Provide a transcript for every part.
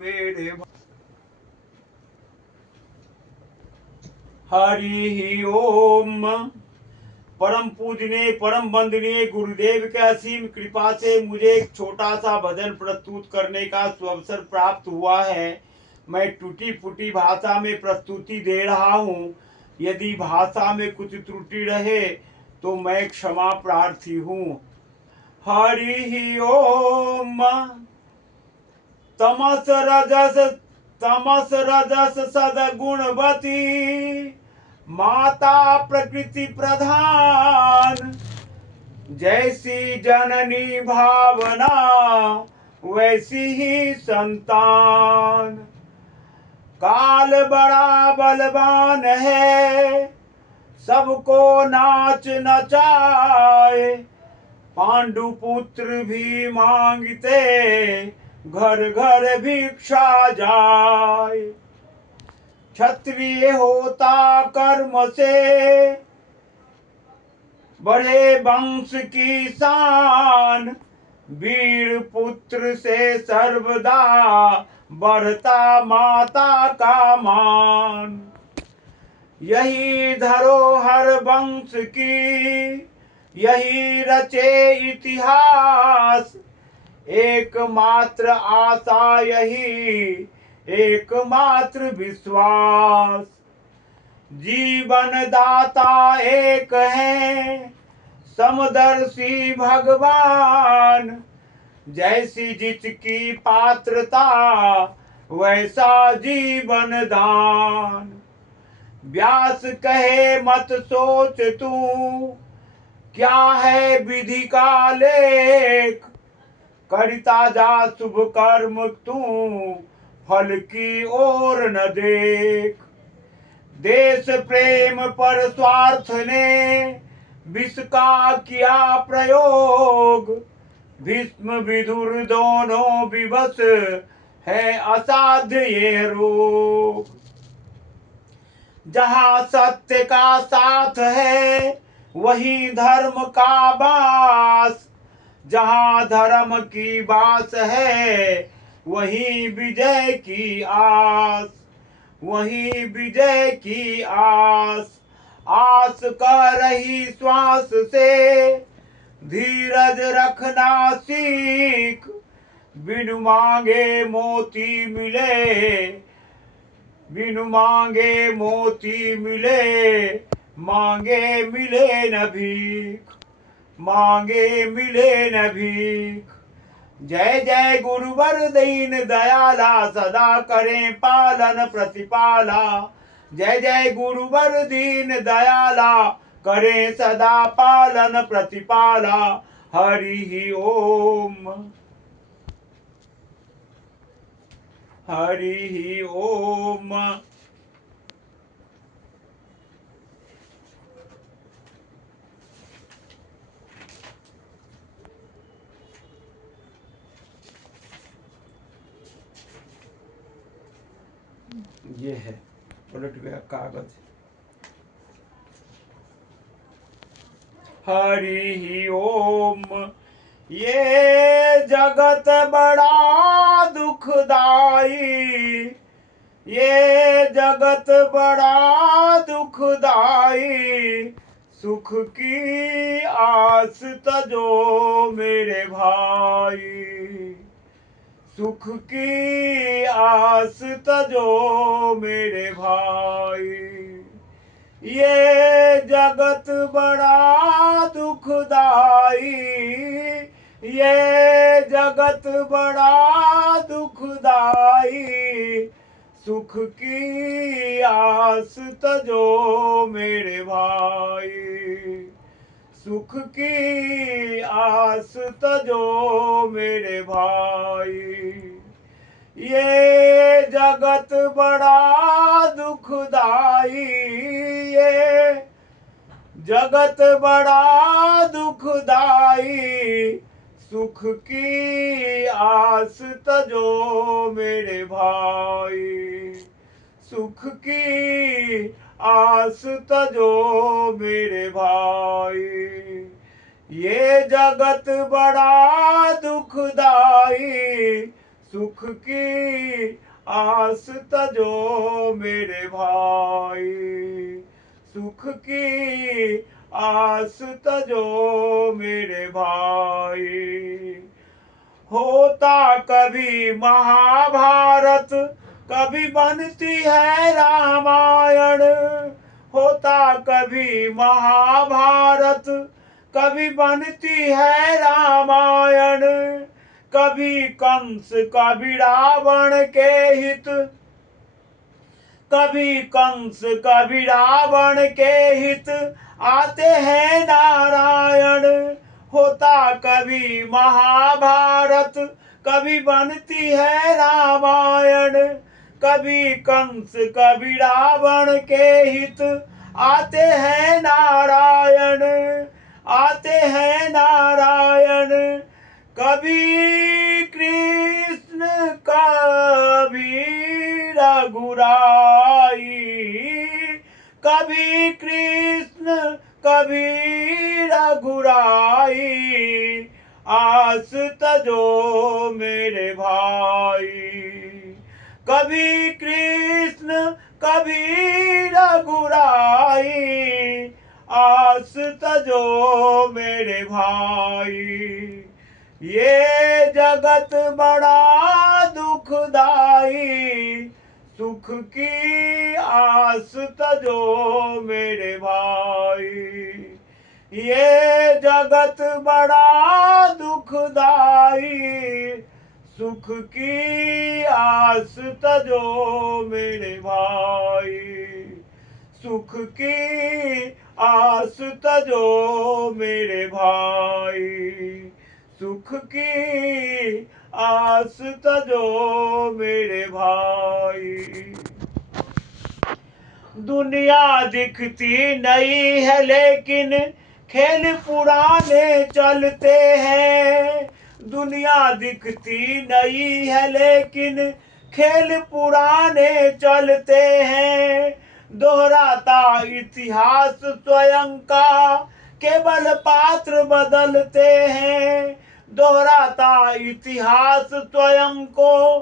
मेरे हरि ओम। परम पूजनीय परम वंदनीय गुरुदेव के असीम कृपा से मुझे एक छोटा सा भजन प्रस्तुत करने का अवसर प्राप्त हुआ है। मैं टूटी फूटी भाषा में प्रस्तुति दे रहा हूँ। यदि भाषा में कुछ त्रुटि रहे तो मैं क्षमा प्रार्थी हूँ। हरि ओम। तमस रजस सदगुणवती माता प्रकृति प्रधान। जैसी जननी भावना वैसी ही संतान। काल बड़ा बलवान है सबको नाच नचाए। पांडु पुत्र भी मांगते घर घर भिक्षा जाए। क्षत्रिय होता कर्म से बड़े वंश की शान। वीर पुत्र से सर्वदा बढ़ता माता का मान। यही धरोहर वंश की यही रचे इतिहास। एकमात्र आशा यही एकमात्र विश्वास। जीवन दाता एक है समदर्शी भगवान। जैसी जिसकी पात्रता वैसा जीवन दान। व्यास कहे मत सोच तू क्या है विधि का लेख। करता जा शुभ कर्म तू फल की ओर न देख। देश प्रेम पर स्वार्थ ने विष का किया प्रयोग। भीष्म विदुर दोनों विवश है असाध्य ये रोग। जहाँ सत्य का साथ है वही धर्म का वास। जहाँ धर्म की बास है वही विजय की आस। वही विजय की आस। आस कह रही श्वास से धीरज रखना सीख। बिनु मांगे मोती मिले बिनु मांगे मोती मिले। मांगे मिले न भीख मांगे मिले न भीख। जय जय गुरुवर दीन दयाला सदा करें पालन प्रतिपाला। जय जय गुरुवर दीन दयाला करें सदा पालन प्रतिपाला। हरि ओम। हरि ओम। ये है पलट गया कागज। हरि ओम। ये जगत बड़ा दुखदाई। ये जगत बड़ा दुखदाई। सुख की आस तजो मेरे भाई। सुख की आस तजो मेरे भाई। ये जगत बड़ा दुखदाई। ये जगत बड़ा दुखदाई। सुख की आस तजो मेरे भाई। सुख की आस तजो मेरे भाई। ये जगत बड़ा दुखदाई। ये जगत बड़ा दुखदाई। सुख की आस तजो मेरे भाई। सुख की आस तजो मेरे भाई। ये जगत बड़ा दुखदाई। सुख की आस तजो मेरे भाई, सुख की आस तजो मेरे भाई। होता कभी महाभारत, कभी बनती है रामायण, होता कभी महाभारत, कभी बनती है रामायण। कभी कंस कभी रावण के हित, कभी कंस कभी रावण के हित आते हैं नारायण। होता कभी महाभारत, कभी बनती है रामायण। कभी कंस कभी रावण के हित आते हैं नारायण, आते हैं नारायण। कभी कृष्ण कभी रघुराई, कभी कृष्ण कभी रघुराई। आस तजो मेरे भाई, कभी कृष्ण कभी रघुराई। आस तजो मेरे भाई। ये जगत बड़ा दुखदाई, सुख की आस तजो मेरे भाई। ये जगत बड़ा दुखदाई, सुख की आस तजो मेरे भाई। सुख की आस तजो मेरे भाई, सुख की आस तजो मेरे भाई। दुनिया दिखती नई है लेकिन खेल पुराने चलते हैं। दुनिया दिखती नई है लेकिन खेल पुराने चलते हैं। दोहराता इतिहास स्वयं का, केवल पात्र बदलते हैं। दोहराता इतिहास स्वयं को,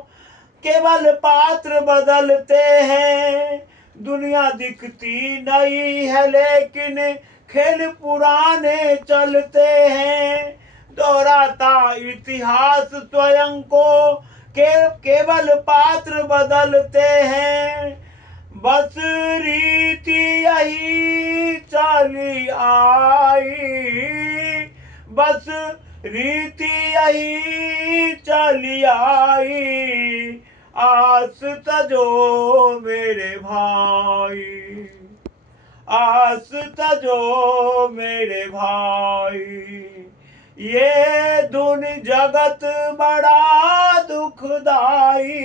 केवल पात्र बदलते हैं। दुनिया दिखती नई है लेकिन खेल पुराने चलते हैं। दोहराता इतिहास स्वयं को, केवल पात्र बदलते हैं। बस रीति यही चली आई, बस रीति यही चली आई। आस तजो मेरे भाई, आस तजो मेरे भाई। ये जगत बड़ा दुखदाई,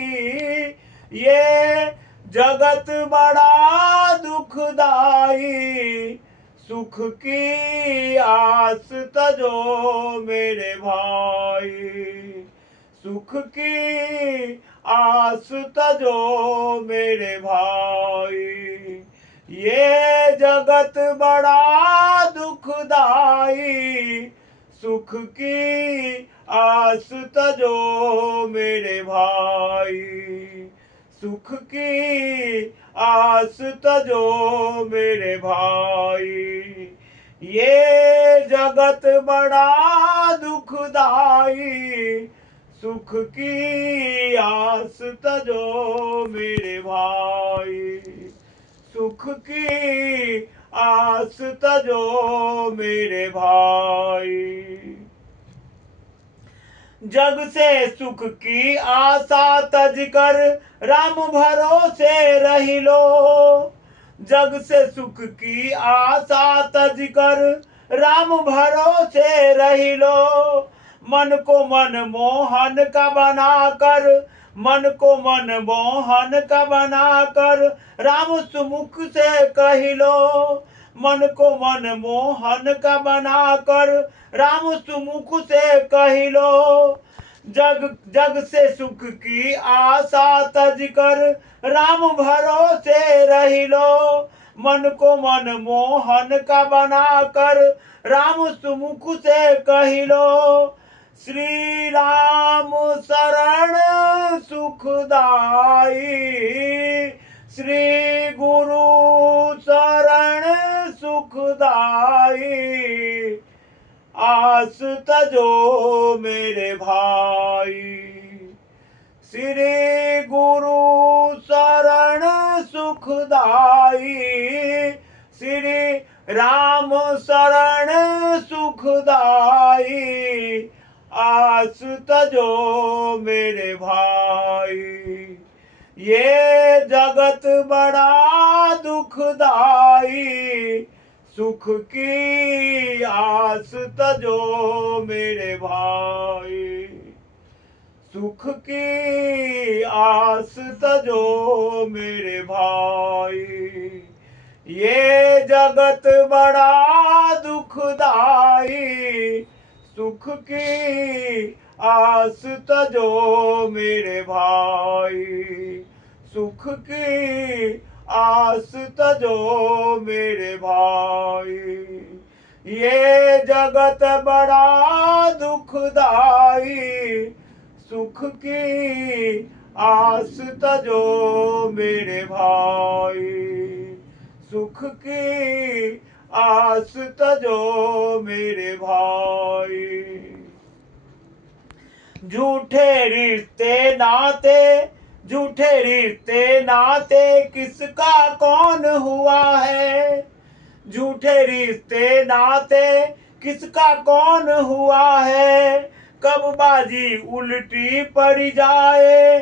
ये जगत बड़ा दुखदाई। सुख की आस तजो मेरे भाई, सुख की आस तजो मेरे भाई। ये जगत बड़ा दुखदाई, सुख की आस तजो मेरे भाई। सुख की आस तजो मेरे भाई। ये जगत बड़ा दुखदाई, सुख की आस तजो मेरे भाई। सुख की आस तजो मेरे भाई। जग से सुख की आशा तज कर राम भरोसे रही लो। जग से सुख की आशा तज कर राम भरोसे रही लो। मन को मन मोहन का बनाकर, मन को मन मोहन का बनाकर राम सुमुख से कही लो। मन को मन मोहन का बनाकर राम सुमुख से कही लो। जग से सुख की आशा तज कर राम भरोसे रही लो। मन को मन मोहन का बनाकर राम सुमुख से कही लो। श्री राम शरण सुखदाई, श्री गुरु शरण सुखदाई। आस तजो मेरे भाई, श्री गुरु शरण सुखदाई, श्री राम शरण सुखदाई। आस तजो मेरे भाई, ये जगत बड़ा दुखदाई, सुख की आस तजो मेरे भाई, सुख की आस तजो मेरे भाई। ये जगत बड़ा दुखदाई, सुख की आस तजो मेरे भाई, सुख की आस तजो मेरे भाई। ये जगत बड़ा दुखदाई, सुख की आस तजो मेरे भाई, सुख की आस तजो मेरे भाई। झूठे रिश्ते नाते, झूठे रिश्ते नाते किसका कौन हुआ है, झूठे रिश्ते नाते किसका कौन हुआ है। कब बाजी उल्टी पड़ जाए,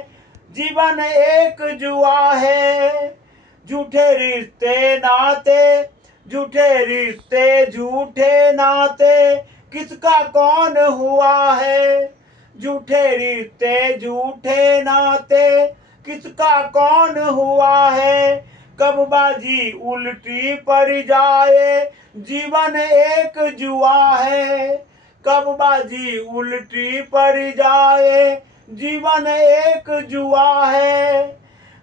जीवन एक जुआ है। झूठे रिश्ते नाते, झूठे रिश्ते झूठे नाते किसका कौन हुआ है। झूठे रिश्ते झूठे नाते किसका कौन हुआ है। कब बाजी उल्टी पड़ जाए, जीवन एक जुआ है। कब बाजी उल्टी पड़ जाए, जीवन एक जुआ है।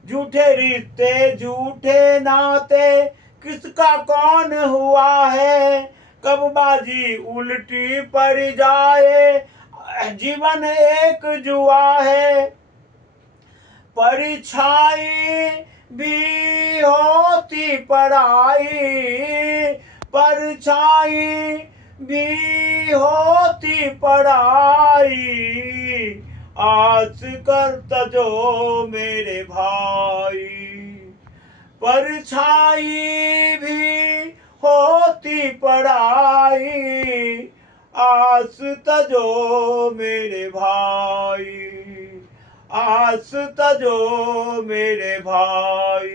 झूठे रिश्ते झूठे नाते किसका कौन हुआ है। कब बाजी उल्टी पड़ जाए, जीवन एक जुआ है। परीक्षाएं भी होती पढ़ाई, परीक्षाएं भी होती पढ़ाई। आस कर तजो मेरे भाई, परीक्षाएं भी होती पढ़ाई। आस तजो मेरे भाई, आस तजो मेरे भाई।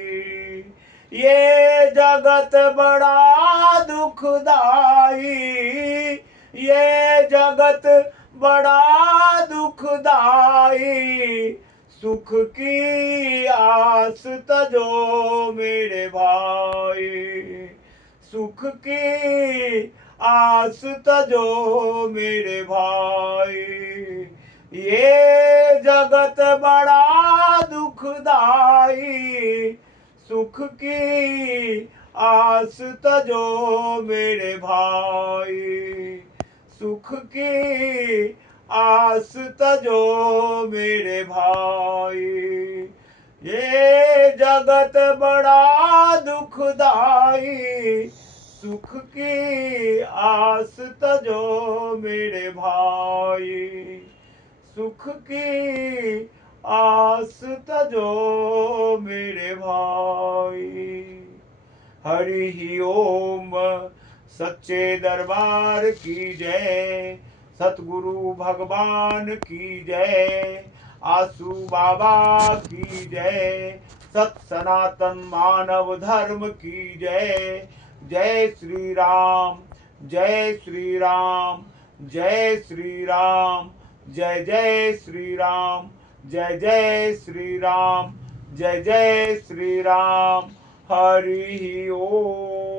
ये जगत बड़ा दुखदाई, ये जगत बड़ा दुखदाई। सुख की आस तजो मेरे भाई, सुख की आस तजो मेरे भाई। ये जगत बड़ा दुखदाई, सुख की आस तजो मेरे भाई, सुख की आस तजो मेरे भाई। ये जगत बड़ा दुखदाई, सुख की आस तजो मेरे भाई, सुख की आस तजो मेरे भाई। हरि ही ओम। सच्चे दरबार की जय, सतगुरु भगवान की जय, आसू बाबा की जय, सत सनातन मानव धर्म की जय। जय श्री राम, जय श्री राम, जय श्री राम, जय जय श्री राम, जय जय श्री राम, जय जय श्री राम। हरि ओम।